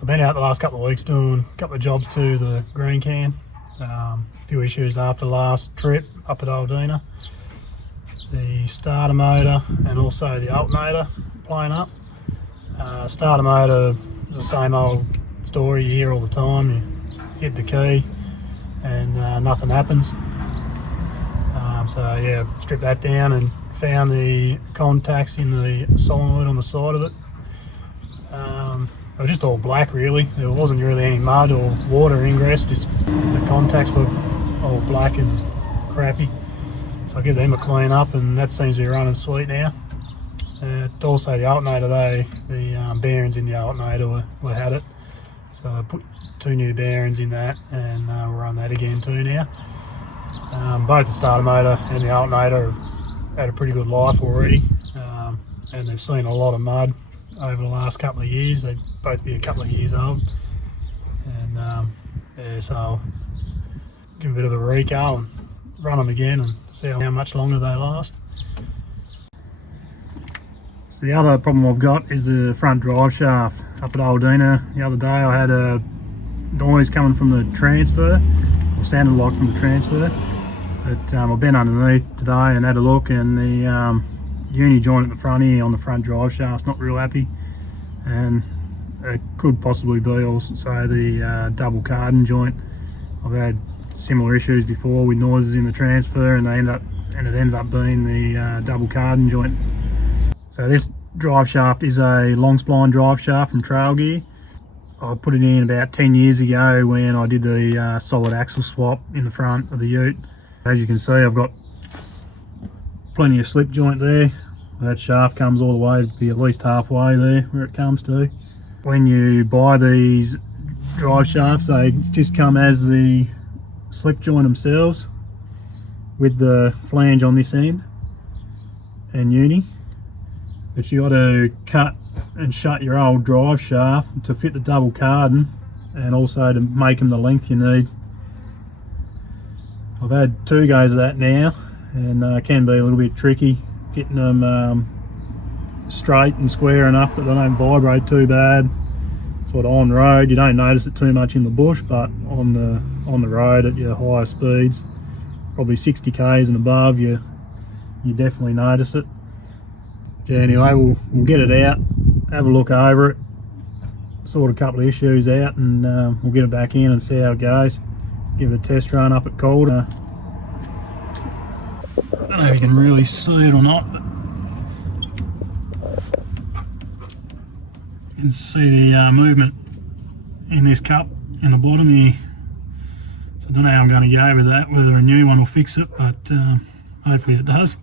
So I've been out the last couple of weeks doing a couple of jobs to the green can. A few issues after the last trip up at Aldina. The starter motor and also the alternator playing up. Starter motor is the same old story you hear all the time. You hit the key and nothing happens. So yeah, stripped that down and found the contacts in the solenoid on the side of it. They were just all black really. There wasn't really any mud or water ingress, just the contacts were all black and crappy. So I give them a clean up and that seems to be running sweet now. Also the alternator though, the bearings in the alternator were had it. So I put 2 new bearings in that and we'll run that again too now. Both the starter motor and the alternator have had a pretty good life already, and they've seen a lot of mud over the last couple of years. They'd both be a couple of years old, and yeah, so I'll give a bit of a reco and run them again and see how much longer they last. So the other problem I've got is the front drive shaft. Up at Aldina the other day I had a noise coming from the transfer, or sounded like from the transfer, but I've been underneath today and had a look, and the uni joint at the front here on the front drive shaft's not real happy, and it could possibly be also the double cardan joint. I've had similar issues before with noises in the transfer, and it ended up being the double cardan joint. So this drive shaft is a long spline drive shaft from Trail Gear. I put it in about 10 years ago when I did the solid axle swap in the front of the ute. As you can see, I've got plenty of slip joint there. That shaft comes all the way to be at least halfway there where it comes to. When you buy these drive shafts, they just come as the slip joint themselves with the flange on this end and uni. But you got to cut and shut your old drive shaft to fit the double cardan, and also to make them the length you need. I've had 2 goes of that now, and it can be a little bit tricky getting them straight and square enough that they don't vibrate too bad. Sort of on road you don't notice it too much in the bush, but on the road at your higher speeds, probably 60 k's and above, you definitely notice it. Yeah, anyway, we'll get it out, have a look over it, sort a couple of issues out, and we'll get it back in and see how it goes. Give it a test run up at Calder. I don't know if you can really see it or not, but you can see the movement in this cup in the bottom here. So I don't know how I'm going to go with that, whether a new one will fix it, but hopefully it does.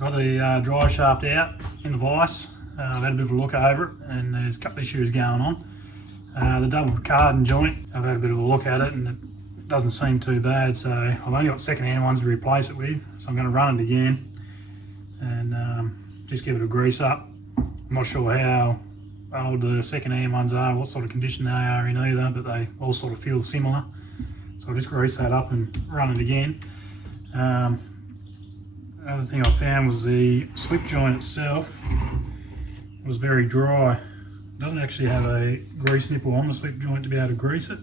Got the drive shaft out in the vise. I've had a bit of a look over it, and there's a couple of issues going on. The double cardan joint, I've had a bit of a look at it and it doesn't seem too bad, so I've only got second-hand ones to replace it with, so I'm going to run it again and just give it a grease up. I'm not sure how old the second-hand ones are, what sort of condition they are in either, but they all sort of feel similar. So I'll just grease that up and run it again. The other thing I found was the slip joint itself was very dry. It doesn't actually have a grease nipple on the slip joint to be able to grease it.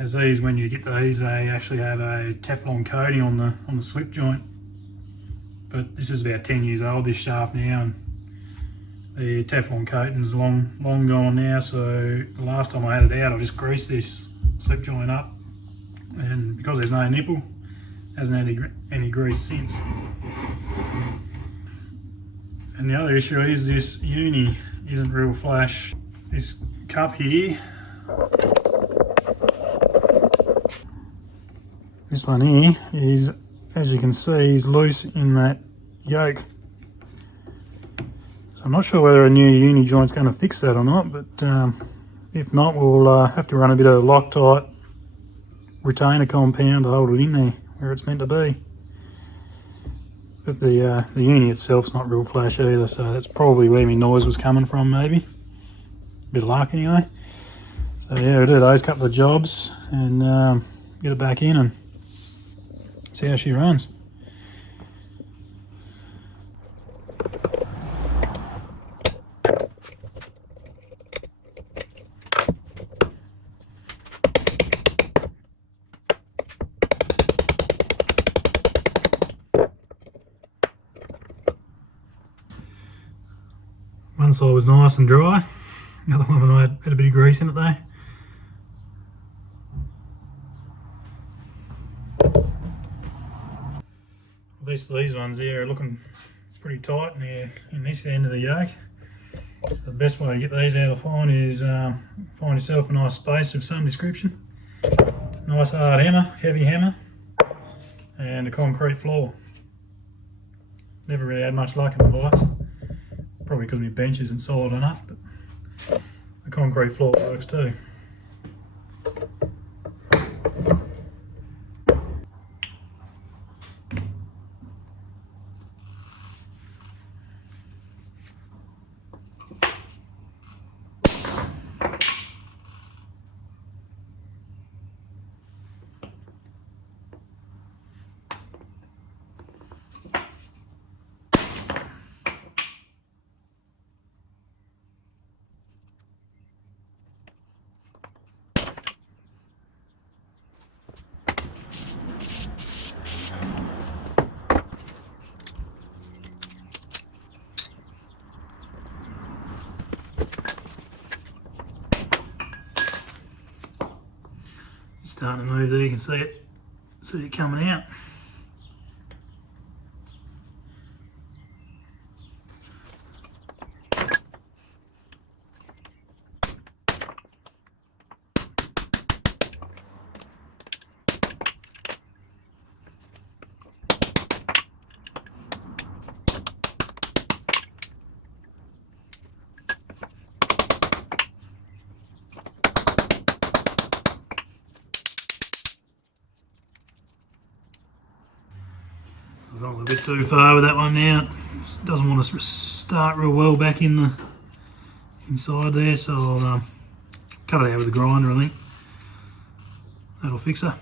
as these, when you get these, they actually have a Teflon coating on the slip joint. But this is about 10 years old, this shaft now, and the Teflon coating is long gone now. So the last time I had it out, I just greased this slip joint up, and because there's no nipple, hasn't had any grease since. And the other issue is this uni isn't real flash. This cup here, this one here is, as you can see, is loose in that yoke. So I'm not sure whether a new uni joint's going to fix that or not, but if not, we'll have to run a bit of Loctite retainer compound to hold it in there where it's meant to be. But the uni itself's not real flash either, so that's probably where my noise was coming from, maybe. Bit of luck anyway. So yeah, we'll do those couple of jobs and get it back in and see how she runs. One side was nice and dry, the other one I had a bit of grease in it though. At least these ones here are looking pretty tight in this end of the yoke. So the best way to get these out of line is find yourself a nice space of some description. Nice hard hammer, heavy hammer, and a concrete floor. Never really had much luck in the vise. Probably because my bench isn't solid enough, but the concrete floor works too. Starting to move there, you can see it coming out. I've gone a bit too far with that one now. It doesn't want to start real well back in the inside there, so I'll cut it out with a grinder, I think. That'll fix her.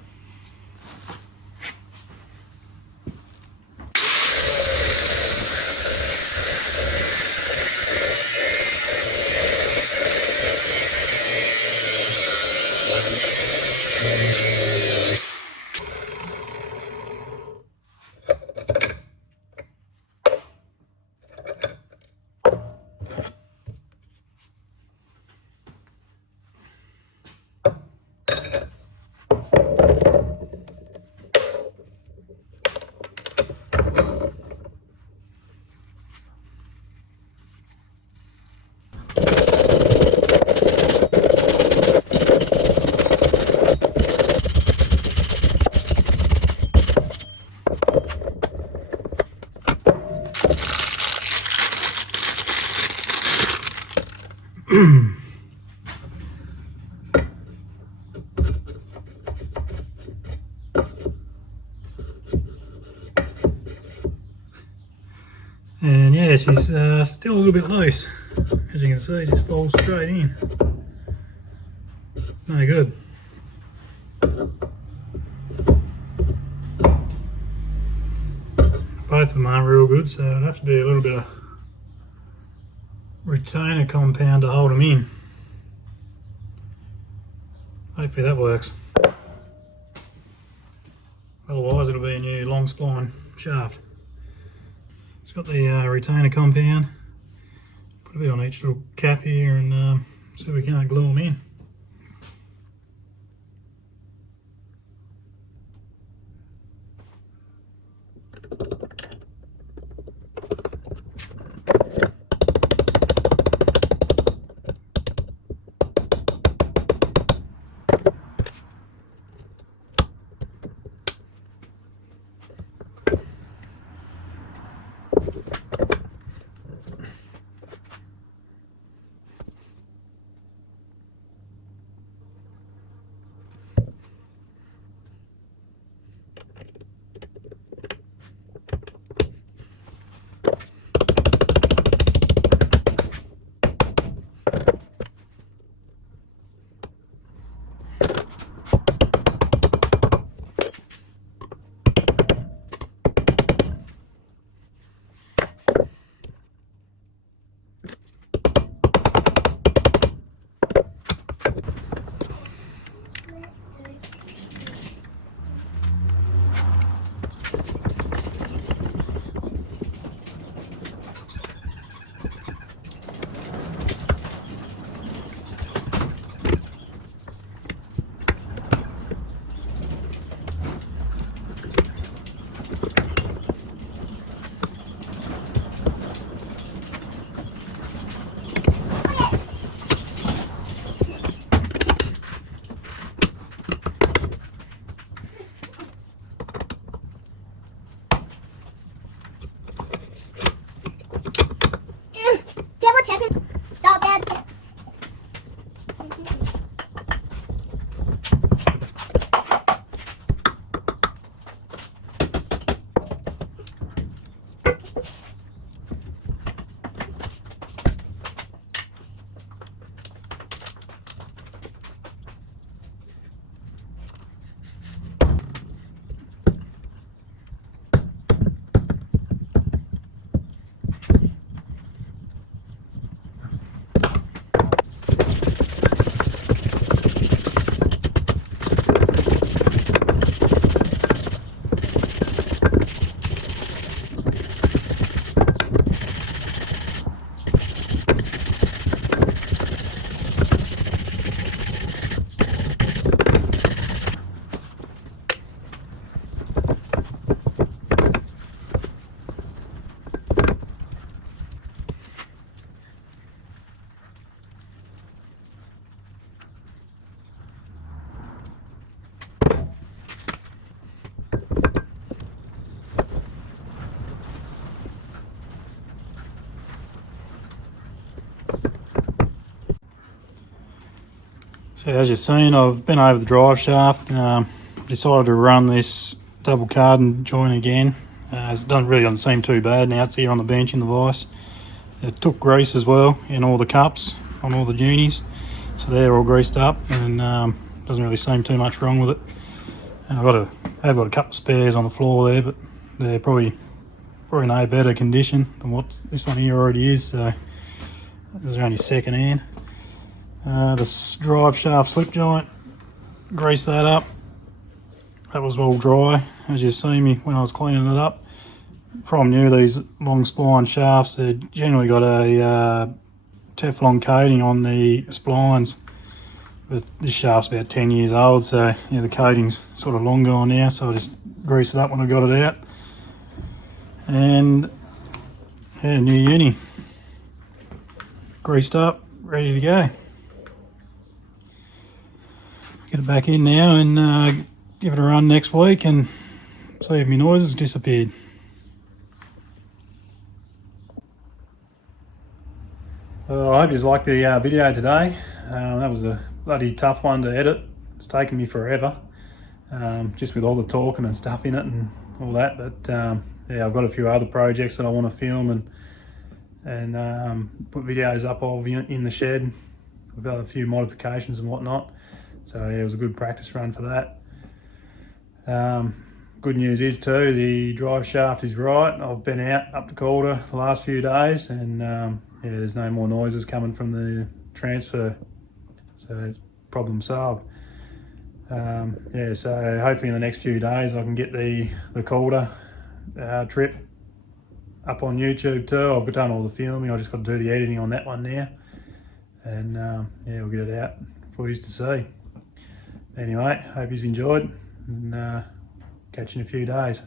And yeah, she's still a little bit loose. As you can see, it just falls straight in. No good. Both of them aren't real good, so it'll have to be a little bit of retainer compound to hold them in. Hopefully that works. Otherwise it'll be a new long spline shaft. It's got the retainer compound. Put a bit on each little cap here and see if we can't glue them in. So as you've seen, I've been over the drive shaft. Decided to run this double cardan joint again. It doesn't seem too bad now. It's here on the bench in the vise. It took grease as well in all the cups on all the Junies, so they're all greased up and doesn't really seem too much wrong with it. I've got a couple of spares on the floor there, but they're probably no better condition than what this one here already is. So these are only second hand. The drive shaft slip joint, greased that up. That was all dry, as you see me when I was cleaning it up. From new, these long spline shafts, they've generally got a Teflon coating on the splines, but this shaft's about 10 years old, so yeah, the coating's sort of long gone now, so I just greased it up when I got it out. And yeah, new uni, greased up, ready to go. Get it back in now and give it a run next week and see if my noises disappeared. Well, I hope you liked the video today. That was a bloody tough one to edit. It's taken me forever, just with all the talking and stuff in it and all that. But yeah, I've got a few other projects that I want to film and put videos up of in the shed. We've got a few modifications and whatnot. So yeah, it was a good practice run for that. Good news is too, the drive shaft is right. I've been out up to Calder the last few days and yeah, there's no more noises coming from the transfer. So problem solved. Yeah, so hopefully in the next few days I can get the Calder trip up on YouTube too. I've done all the filming, I just got to do the editing on that one now, and yeah, we'll get it out for you to see. Anyway, hope you've enjoyed, and catch you in a few days.